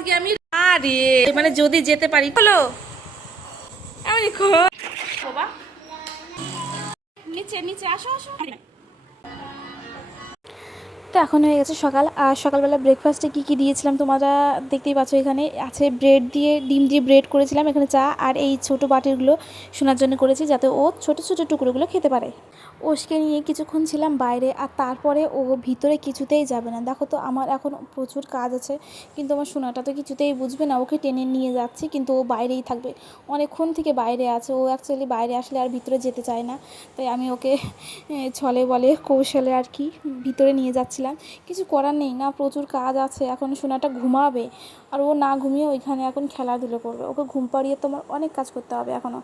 আজকে আমি আরে মানে যদি যেতে পারি হলো আমি বাবা নিচে নিচে আসো আসো। তো এখন হয়ে গেছে সকাল। আর সকালবেলা ব্রেকফাস্টে কী কী দিয়েছিলাম তোমরা দেখতেই পাচ্ছ। এখানে আছে ব্রেড দিয়ে, ডিম দিয়ে ব্রেড করেছিলাম, এখানে চা, আর এই ছোটো বাটিরগুলো শোনার জন্য করেছি যাতে ও ছোটো ছোটো টুকরোগুলো খেতে পারে। ওকে নিয়ে কিছুক্ষণ ছিলাম বাইরে, আর তারপরে ও ভিতরে কিছুতেই যাবে না। দেখো তো আমার এখন প্রচুর কাজ আছে, কিন্তু আমার সোনাটা তো কিছুতেই বুঝবে না। ওকে টেনে নিয়ে যাচ্ছি কিন্তু ও বাইরেই থাকবে, অনেকক্ষণ থেকে বাইরে আছে। ও অ্যাকচুয়ালি বাইরে আসলে আর ভিতরে যেতে চায় না, তাই আমি ওকে ছলে বলে কৌশলে আর কি ভিতরে নিয়ে যাচ্ছিলাম। কিছু করার নেই না, প্রচুর কাজ আছে। এখন সোনাটা ঘুমাবে, আর ও না ঘুমিয়ে ওইখানে এখন খেলাধুলো করবে। ওকে ঘুম পাড়িয়ে তোমার অনেক কাজ করতে হবে এখনও।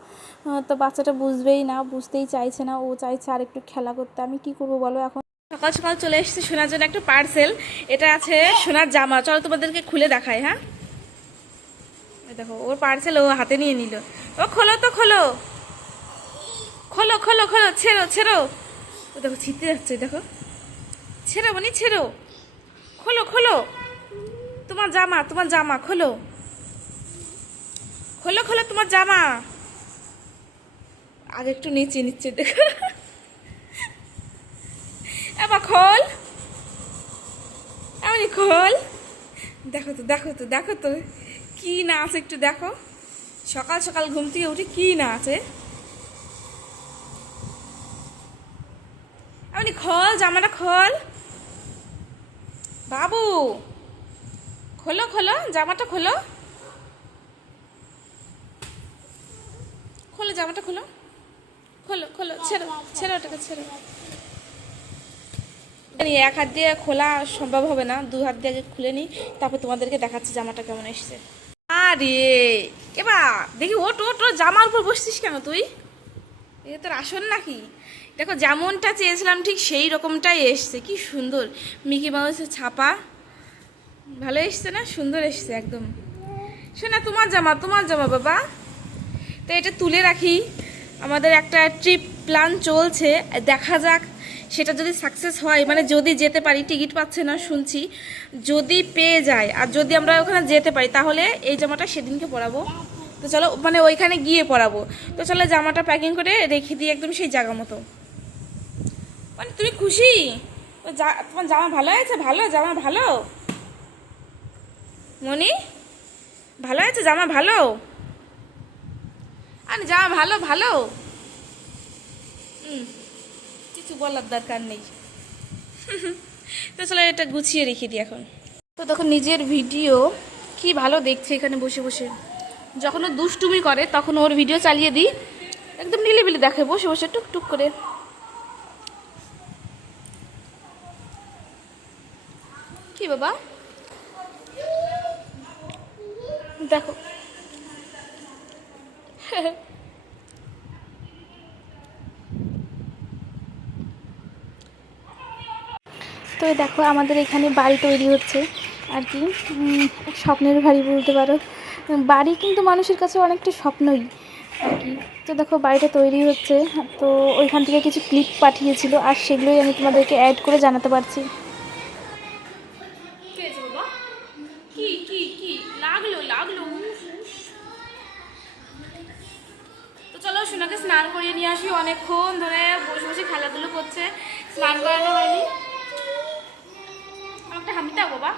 তো বাচ্চাটা বুঝবেই না, বুঝতেই চাইছে না। ও চাইছে আর একটু খেলা করতে। আমি কি করবো বলো এখন। সকাল সকাল চলে এসেছি সোনার জন্য একটা পার্সেল। এটা আছে সোনার জামা, চলো তোমাদেরকে খুলে দেখাই। হ্যাঁ দেখো ওর পার্সেল ও হাতে নিয়ে নিল। ও খোলো তো খোলো খোলো খোলো খোলো, ছেড়ো ছেড়ো। ও দেখো ছিটতে যাচ্ছে, দেখো ছেড়ো মানে ছেড়ো, খোলো খোলো তোমার জামা, তোমার জামা খোলো খোলো খোলো তোমার জামা। আগে একটু নিচে নিচ্ছে দেখো, এবার খোল, এমনি খোল। দেখো তো দেখো তো দেখো তো কি না আছে, একটু দেখো। সকাল সকাল ঘুম থেকে উঠে কি না আছে। এমনি খোল, জামাটা খোল বাবু, খোলো খোলো জামাটা খোলো, খোলো জামাটা খোলো, খোলো খোলো, ছেড়ো ছেড়ো ওটাকে ছেড়ো। এক হাত দিয়ে খোলা সম্ভব হবে না, দু হাত দিয়ে আগে খুলে নিই, তারপর তোমাদেরকে দেখাচ্ছি জামাটা কেমন এসছে। আরে এবার দেখি ওট ওট ওর জামার উপর বসছিস কেন তুই? এ তোর আসন নাকি? দেখো যেমনটা চেয়েছিলাম ঠিক সেই রকমটাই এসছে। কি সুন্দর মিকি মাউসের ছাপা, ভালো এসছে না? সুন্দর এসছে একদম। শোনা তোমার জামা, তোমার জামা বাবা। তো এটা তুলে রাখি, আমাদের একটা ট্রিপ প্ল্যান চলছে, দেখা যাক সেটা যদি সাকসেস হয়, মানে যদি যেতে পারি। টিকিট পাচ্ছে না শুনছি, যদি পেয়ে যায় আর যদি আমরা ওখানে যেতে পারি তাহলে এই জামাটা সেদিনকে পরাবো। তো চলো মানে ওইখানে গিয়ে পরাবো। তো চলো জামাটা প্যাকিং করে রেখে দিই একদম সেই জায়গা মতো। মানে তুমি খুশি? তোমার জামা ভালো আছে? ভালো জামা ভালো মনি, ভালো আছে জামা ভালো? আরে জামা ভালো ভালো, কিছু বলার দরকার নেই। তো চলো এটা গুছিয়ে রেখে দিই এখন। তো তখন নিজের ভিডিও কি ভালো দেখছে এখানে বসে বসে। যখন ও দুষ্টুমি করে তখন ওর ভিডিও চালিয়ে দিই, একদম নিলিবিলি দেখে বসে বসে টুকটুক করে। কি বাবা দেখো তো দেখো আমাদের এখানে বাড়ি তৈরি হচ্ছে আর কি, স্বপ্নের বাড়ি বলতে পারো। বাড়ি কিন্তু মানুষের কাছে অনেকটা স্বপ্নই আর কি। তো দেখো বাড়িটা তৈরি হচ্ছে, তো ওইখান থেকে কিছু ক্লিপ পাঠিয়েছিল, আর সেগুলোই আমি তোমাদেরকে অ্যাড করে জানাতে পারছি। কি কি কি লাগলো লাগলো। তো চলো সোনাকে স্নান করিয়ে নিয়ে আসি, অনেকক্ষণ ধরে বসে বসে খেলাধুলো করছে, স্নান করানো হয়নি। আমাকে হামি দাও বাবা,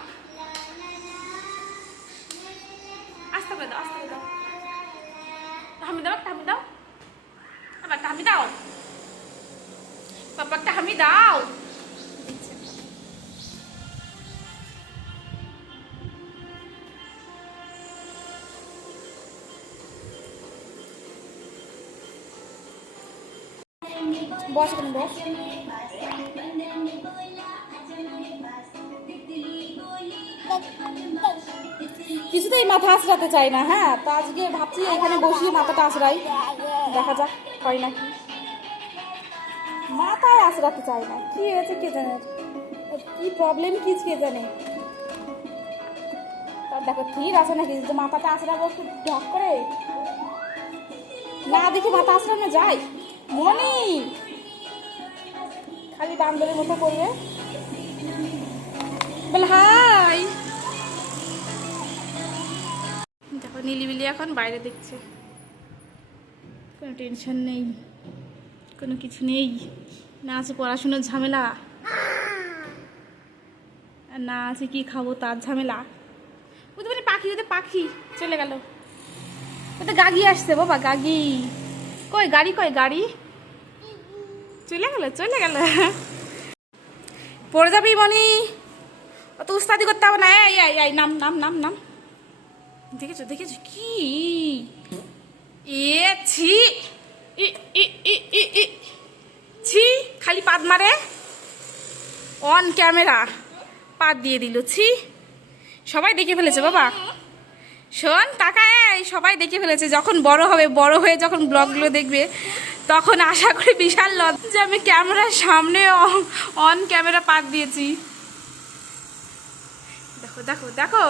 আস্তে করে দাও, আস্তে করে দাও, হামি দাও, একটা হামি দাও, আবার একটা হামি দাও বাবা, একটা হামি দাও। বস এখন বস। কিছুতেই মাথা আঁচড়াতে চাই না। হ্যাঁ তো আজকে ভাবছি এখানে বসিয়ে মাথাটা আঁচড়াই, দেখা যাক হয় নাকি। মাথায় আঁচড়াতে চাই না, কি হয়েছে কে জানে, কি প্রবলেম কি কে জানে। তার দেখো ঠিক আছে নাকি যে মাথাটা আঁচড়াবো একটু ঢক করে, না দেখি মাথা আঁচড়ানো যায়। মনি খালি বান্ধবের মতো করবে, বল হাই দেখো নীলিবিলি এখন বাইরে দেখছে, কোনো টেনশন নেই, কোনো কিছু নেই, না আছে পড়াশোনার ঝামেলা, আর না আছে কি খাবো তার ঝামেলা। বুঝতে পারি পাখি, ওদের পাখি চলে গেল, ওদের গাগি আসছে বাবা, গাগি কই, গাড়ি কই, গাড়ি চলে গেল, চলে গেল। পড়ে যাবি মনি, অত উস্তাদি করতে হবে না। এই এই এই নাম নাম নাম নাম, দেখেছো দেখেছো কি এ ছি, ই ই ই ই ই ছি, খালি পাদ মারে, অন ক্যামেরা পাদ দিয়ে দিল, ছি। সবাই দেখে ফেলেছে বাবা, শোন তাকায়, সবাই দেখে ফেলেছে। যখন বড় হবে, বড় হয়ে যখন ব্লগগুলো দেখবে, তখন আশা করি বিশাল লজ্জা, আমি ক্যামেরার সামনে অন ক্যামেরা পাদ দিয়েছি। দেখো দেখো দেখো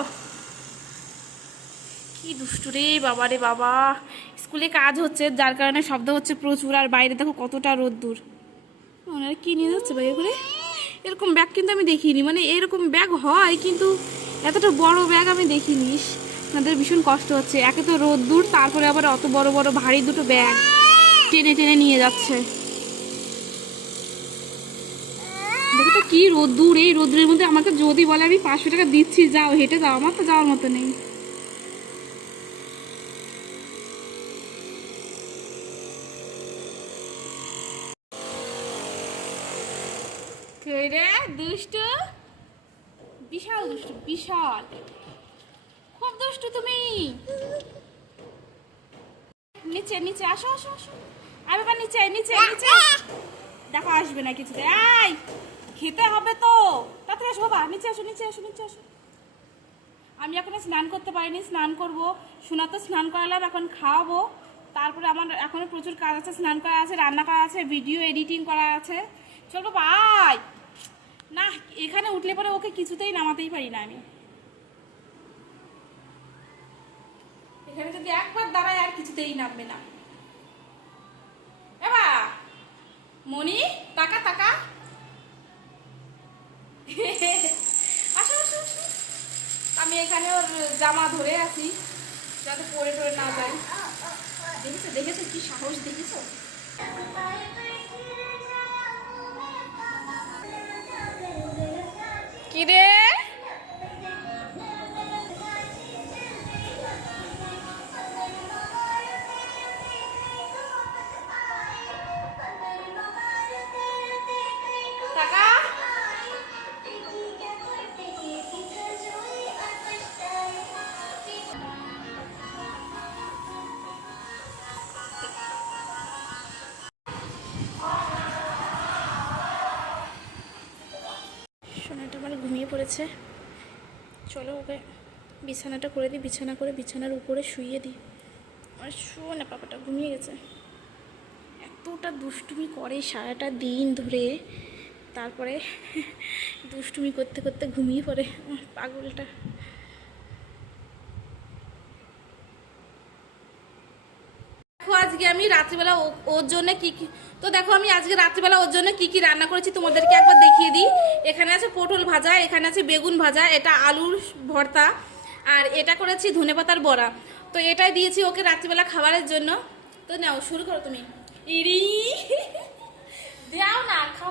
কি দুষ্টু রে বাবা, রে বাবা। স্কুলে কাজ হচ্ছে, যার কারণে শব্দ হচ্ছে প্রচুর, আর বাইরে দেখো কতটা রোদ্দুর। ওনারা কি নিয়ে যাচ্ছে ব্যাগে করে? এরকম ব্যাগ কিন্তু আমি দেখিনি, মানে এরকম ব্যাগ হয় কিন্তু এতটা বড় ব্যাগ আমি দেখিনি। তাদের ভীষণ কষ্ট হচ্ছে, একে তো রোদ্দুর, তারপরে আবার অত বড় বড় ভারী দুটো ব্যাগ টেনে টেনে নিয়ে যাচ্ছে। দেখো তো কি রোদ্দুর, এই রোদ্দুরের মধ্যে আমাকে যদি বলে আমি 500 টাকা দিচ্ছি যাও, হেঁটে যাও, আমার তো যাওয়ার মতো নেই। রে দুষ্টু, বিশাল দুষ্টু, বিশাল, খুব দুষ্টু তুমি। নিচে নিচে আসো আসো আসো, আর বাবা নিচে নিচে নিচে, দেখো আসবে না কিছুতে। এই খেতে হবে তো, তাড়াতাড়ি আসো বাবা, নিচে আসো নিচে আসো নিচে আসো। আমি এখনো স্নান করতে পারিনি, স্নান করব। সোনা তো স্নান করালাম, এখন খাওয়াবো। তারপরে আমার এখনো প্রচুর কাজ আছে, স্নান করা আছে, রান্না করা আছে, ভিডিও এডিটিং করা আছে। চলো ভাই, না এখানে উঠলে পরে ওকে কিছুতেই নামাতেই পারি না আমি। এখানে যদি একবার দাঁড়ায় আর কিছুতেই নামবে না। এবা মনি, টাকা টাকা, আসো আসো আসো। আমি এখানে ওর জামা ধরে আছি যাতে পরে টরে না যায়। দেখেছো দেখেছো কি সাহস, দেখেছো? কি রে টাকা, সোনাটা আমার ঘুমিয়ে পড়েছে। চলো ওকে বিছানাটা করে দিই, বিছানা করে বিছানার উপরে শুইয়ে দিই। আমার শোনা পাপাটা ঘুমিয়ে গেছে। এতটা দুষ্টুমি করে সারাটা দিন ধরে, তারপরে দুষ্টুমি করতে করতে ঘুমিয়ে পড়ে পাগলটা। দেখো আজকে আমি রাত্রিবেলা ওর জন্য কি কি, তো দেখো আমি আজকে রাত্রিবেলা ওর জন্য কি কি রান্না করেছি তোমাদেরকে একবার দেখিয়ে দিই। এখানে আছে পটল ভাজা, এখানে আছে বেগুন ভাজা, এটা আলুর ভর্তা, আর এটা করেছি ধনেপাতার বড়া। তো এটাই দিয়েছি ওকে রাত্রিবেলা খাবারের জন্য। তো নাও শুরু করো তুমি। ইরি দাও না খাও।